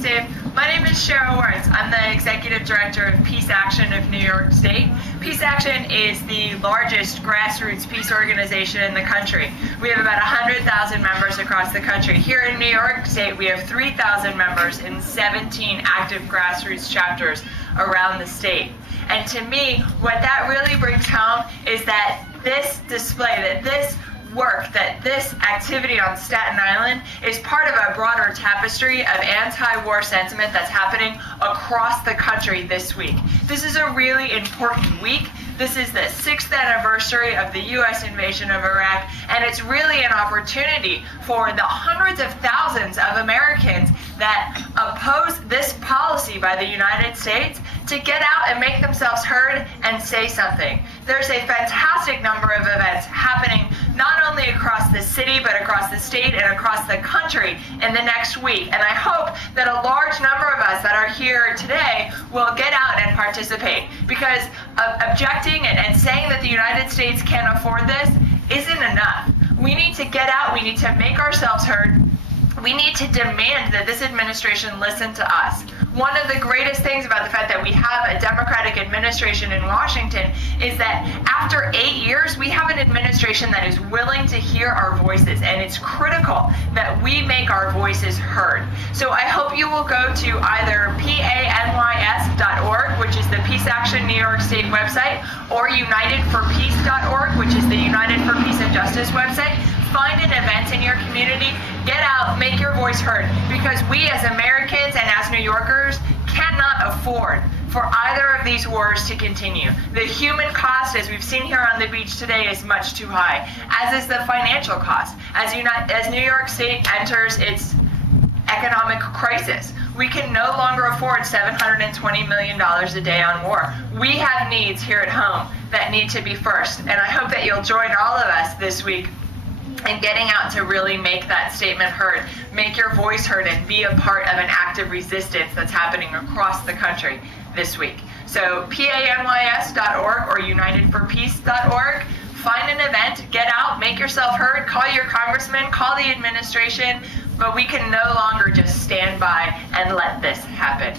Thanks, Dave. My name is Cheryl Wertz. I'm the Executive Director of Peace Action of New York State. Peace Action is the largest grassroots peace organization in the country. We have about 100,000 members across the country. Here in New York State, we have 3,000 members in 17 active grassroots chapters around the state. And to me, what that really brings home is that this display, that this work, that this activity on Staten Island is part of a broader tapestry of anti-war sentiment that's happening across the country this week. This is a really important week. This is the 6th anniversary of the U.S. invasion of Iraq, and it's really an opportunity for the hundreds of thousands of Americans that oppose this policy by the United States to get out and make themselves heard and say something. There's a fantastic number of events happening not only across the city, but across the state and across the country in the next week. And I hope that a large number of us that are here today will get out and participate, because objecting and saying that the United States can't afford this isn't enough. We need to get out. We need to make ourselves heard. We need to demand that this administration listen to us. One of the greatest things about the fact that we have a Democratic administration in Washington is that after 8 years, we have an administration that is willing to hear our voices, and it's critical that we make our voices heard. So I hope you will go to either PANYS.org, which is the Peace Action New York State website, or UnitedForPeace.org, which is the United for Peace and Justice website. Find an event in your community, get out, make your voice heard, because we as Americans and as New Yorkers cannot afford for either of these wars to continue. The human cost, as we've seen here on the beach today, is much too high, as is the financial cost. As New York State enters its economic crisis, we can no longer afford $720 million a day on war. We have needs here at home that need to be first, and I hope that you'll join all of us this week and getting out to really make that statement heard, make your voice heard, and be a part of an active resistance that's happening across the country this week. So PANYS.org or UnitedForPeace.org, find an event, get out, make yourself heard, call your congressman, call the administration, but we can no longer just stand by and let this happen.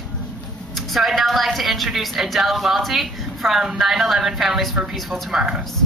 So I'd now like to introduce Adele Welty from 9/11 Families for Peaceful Tomorrows.